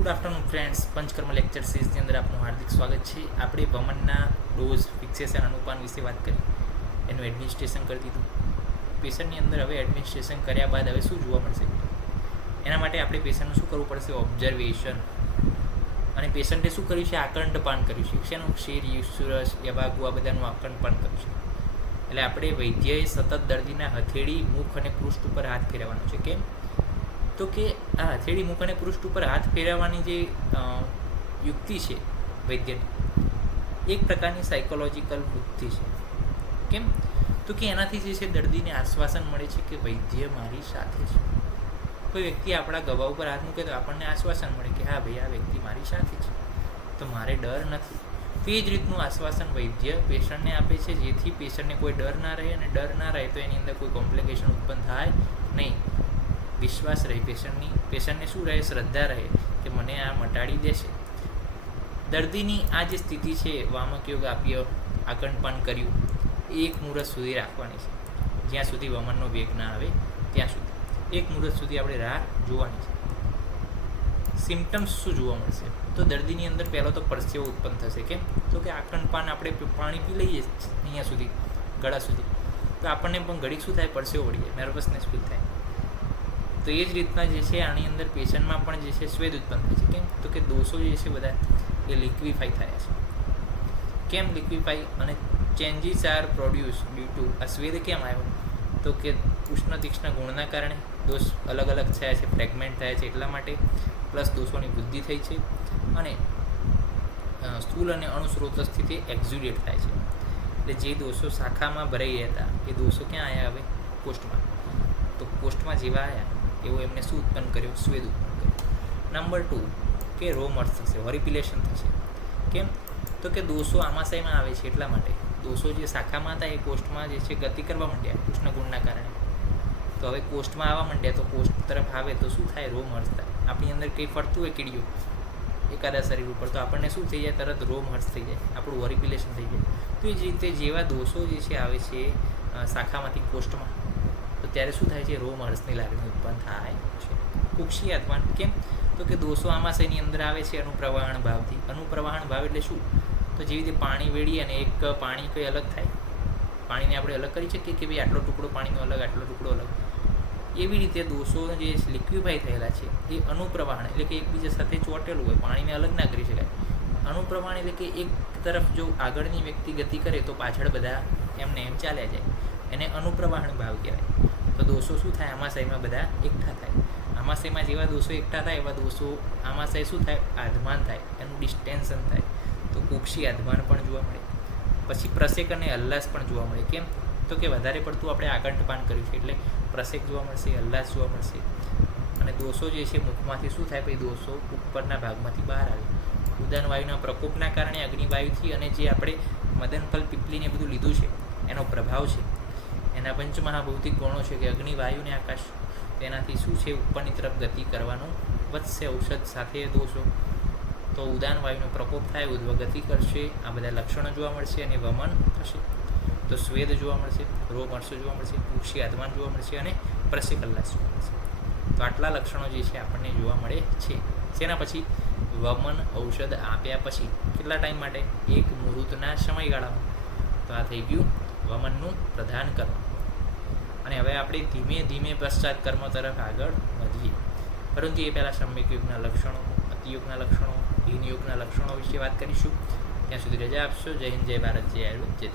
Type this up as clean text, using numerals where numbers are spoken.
Good afternoon friends, Panchakarma lecture સિરીઝની અંદર આપનું હાર્દિક સ્વાગત છે. આપણે વમનના ડોઝ, ફિક્સેશન, અનુપાન વિશે વાત કરી, એનું એડમિનિસ્ટ્રેશન કરી દીધું. પેશન્ટની અંદર હવે એડમિનિસ્ટ્રેશન કર્યા બાદ હવે શું જોવા મળશે, એના માટે આપણે પેશન્ટનું શું કરવું પડશે? ઓબ્ઝર્વેશન. અને પેશન્ટે શું કર્યું છે? આકંઠપાન કર્યું છે. શેનું? ક્ષીર, યુસુરસ, યવાગુ, આ બધાનું આકંઠપાન કર્યું છે. એટલે આપણે વૈદ્યએ સતત દર્દીના હથેળી, મુખ અને પૃષ્ઠ ઉપર હાથ ફેરવવાનો છે. કેમ? તો કે આ હથેળી, મુખ અને પૃષ્ઠ ઉપર હાથ ફેરવવાની જે યુક્તિ છે વૈદ્યની, એક પ્રકારની સાયકોલોજીકલ વૃત્તિ છે. કેમ? તો કે એનાથી જે છે દર્દીને આશ્વાસન મળે છે કે વૈદ્ય મારી સાથે છે. કોઈ વ્યક્તિ આપણા ગભા ઉપર હાથ મૂકે તો આપણને આશ્વાસન મળે કે હા ભાઈ, આ વ્યક્તિ મારી સાથે છે, તો મારે ડર નથી. તે જ રીતનું આશ્વાસન વૈદ્ય પેશન્ટને આપે છે, જેથી પેશન્ટને કોઈ ડર ના રહે, અને ડર ના રહે તો એની અંદર કોઈ કોમ્પ્લિકેશન ઉત્પન્ન થાય નહીં. વિશ્વાસ રહે પેશન્ટને શું રહે? શ્રદ્ધા રહે કે મને આ મટાડી દેશે. દર્દીની આ જે સ્થિતિ છે, વામક યોગ આપ્યો, આકંઠપાન કર્યું, એ એક મુહૂર્ત સુધી રાખવાની છે. જ્યાં સુધી વમનનો વેગ ના આવે ત્યાં સુધી એક મુહૂર્ત સુધી આપણે રાહ જોવાની છે. સિમ્ટમ્સ શું જોવા મળશે? તો દર્દીની અંદર પહેલો તો પરસેવો ઉત્પન્ન થશે. કેમ? તો કે આકંઠપાન આપણે પાણી પી લઈએ અહીંયા સુધી, ગળા સુધી, તો આપણને પણ ઘડીક શું થાય? પરસેવો વળી જાય, નર્વસનેસ ફીલ થાય. તો એ જ રીતના જે છે આની અંદર પેશન્ટમાં પણ જે છે સ્વેદ ઉત્પન્ન થાય છે. કેમ? તો કે દોષો જે છે બધા એ લિક્વિફાઈ થયા છે. કેમ લિક્વિફાઈ? અને changes are produce due to, આ સ્વેદ કેમ આવ્યો? તો કે ઉષ્ણ તીક્ષ્ણ ગુણના કારણે દોષ અલગ અલગ થયા છે, ફ્રેગમેન્ટ થયા છે, એટલા માટે. પ્લસ દોષોની વૃદ્ધિ થઈ છે, અને સ્થૂલ અને અણુસ્રોતસ્થિતિ તે એક્ઝ્યુડેટ થાય છે. એટલે જે દોષો શાખામાં ભરાઈ ગયા હતા, એ દોષો ક્યાં આવ્યા? હવે કોષ્ઠમાં. તો કોષ્ઠમાં જેવા આવ્યા એવો એમને શું ઉત્પન્ન કર્યો? સ્વેદ ઉત્પન્ન કર્યો. નંબર 2 કે રોમર્સ થશે, હોરિપિલેશન થશે. કેમ? તો કે દોષો આમાશયમાં આવે છે, એટલા માટે દોષો જે શાખામાં હતા એ કોષ્ઠમાં જે છે ગતિ કરવા માંડ્યા ઉષ્ણ ગુણના કારણે. તો હવે કોષ્ઠમાં આવવા માંડ્યા, તો કોષ્ઠ તરફ આવે તો શું થાય? રોમહર્ષ થાય. આપણી અંદર કંઈ ફરતું હોય કીડીઓ એકાદા શરીર ઉપર, તો આપણને શું થઈ જાય? તરત રોમહર્ષ થઈ જાય, આપણું હોરિપિલેશન થઈ જાય. તો એ જ રીતે જેવા દોષો જે છે આવે છે શાખામાંથી કોષ્ઠમાં, તો ત્યારે શું થાય છે? રોમહર્ષની લાગણી ઉત્પન્ન થાય છે. કુક્ષી આત્માન. કેમ? તો કે દોષો આમાશયની અંદર આવે છે અનુપ્રવાહણ ભાવથી. અનુપ્રવાહણ ભાવ એટલે શું? તો જેવી રીતે પાણી વેળીએ અને એક પાણી કંઈ અલગ થાય, પાણીને આપણે અલગ કરી શકીએ કે ભાઈ આટલો ટુકડો પાણીનો અલગ, આટલો ટુકડો અલગ. એવી રીતે દોષો જે લિક્વિફાઈ થયેલા છે એ અનુપ્રવાહણ એટલે કે એકબીજા સાથે ચોંટેલું હોય, પાણીને અલગ ના કરી શકાય. અનુપ્રવાહણ એટલે કે એક તરફ જો આગળની વ્યક્તિ ગતિ કરે તો પાછળ બધા એમને એમ ચાલ્યા જાય, એને અનુપ્રવાહણ ભાવ કહેવાય. તો દોષો શું થાય? આમાશયમાં બધા એકઠા થાય. આમાશયમાં જેવા દોષો એકઠા થાય એવા દોષો આમાશય શું થાય? આધમાન થાય, એનું ડિસ્ટેન્શન થાય. તો કુક્ષી આધમાન પણ જોવા મળે. પછી પ્રસેક અને હલ્લાસ પણ જોવા મળે. કેમ? તો કે વધારે પડતું આપણે આકંઠપાન કર્યું છે એટલે પ્રસેક જોવા મળશે, હલ્લાસ જોવા મળશે. અને દોષો જે છે મુખમાંથી શું થાય? પછી દોષો ઉપરના ભાગમાંથી બહાર આવે. ઉદાન વાયુના પ્રકોપના કારણે અગ્નિવાયુથી, અને જે આપણે મદનફલ, પીપલીને બધું લીધું છે એનો પ્રભાવ છે, એના પંચમહાભૌતિક ગુણો છે કે અગ્નિવાયુ ને આકાશ, તેનાથી શું છે? ઉપરની તરફ ગતિ કરવાનું વધશે. ઔષધ સાથે દોષો, તો ઉદાન વાયુનો પ્રકોપ થાય, ઉધ્વ ગતિ કરશે, આ બધા લક્ષણો જોવા મળશે, અને વમન થશે. તો સ્વેદ જોવા મળશે, રોમહર્ષ જોવા મળશે, કુક્ષી આધમાન જોવા મળશે, અને પ્રસેક હલ્લાસ જોવા મળશે. તો આટલા લક્ષણો જે છે આપણને જોવા મળે છે. તેના પછી વમન ઔષધ આપ્યા પછી કેટલા ટાઈમ માટે? એક મુહૂર્તના સમયગાળામાં. તો આ થઈ ગયું વમનનું પ્રધાન કર્મ. અને હવે આપણે ધીમે ધીમે પશ્ચાત કર્મ તરફ આગળ વધીએ. પરંતુ એ પહેલાં સમ્યક યોગના લક્ષણો, અતિયોગના લક્ષણો, હીન યોગના લક્ષણો વિશે વાત કરીશું. ત્યાં સુધી રજા આપશો. જય હિન્દ, જય ભારત, જય આયુર્વેદ, જય